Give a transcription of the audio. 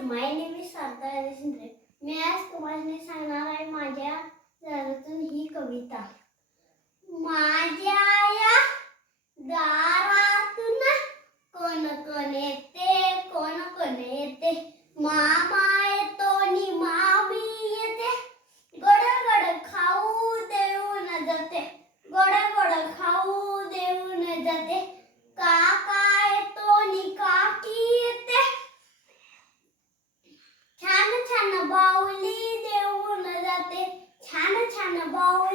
My name is सार्थक हरिश्चंद्र. मी आज तुम्हाला सांगणार आहे माझ्या दारातून ही कविता. माझ्या या दारातून कोण कोण येते, कोण कोण येते. मामा येतो नि मामी येते. गोड गोड खाऊ देऊन जाते, गोड गोड खाऊ देऊन जाते. काका येतो नि काकी येते. छान छान बाहुली देऊन जाते, छान छान बाहुली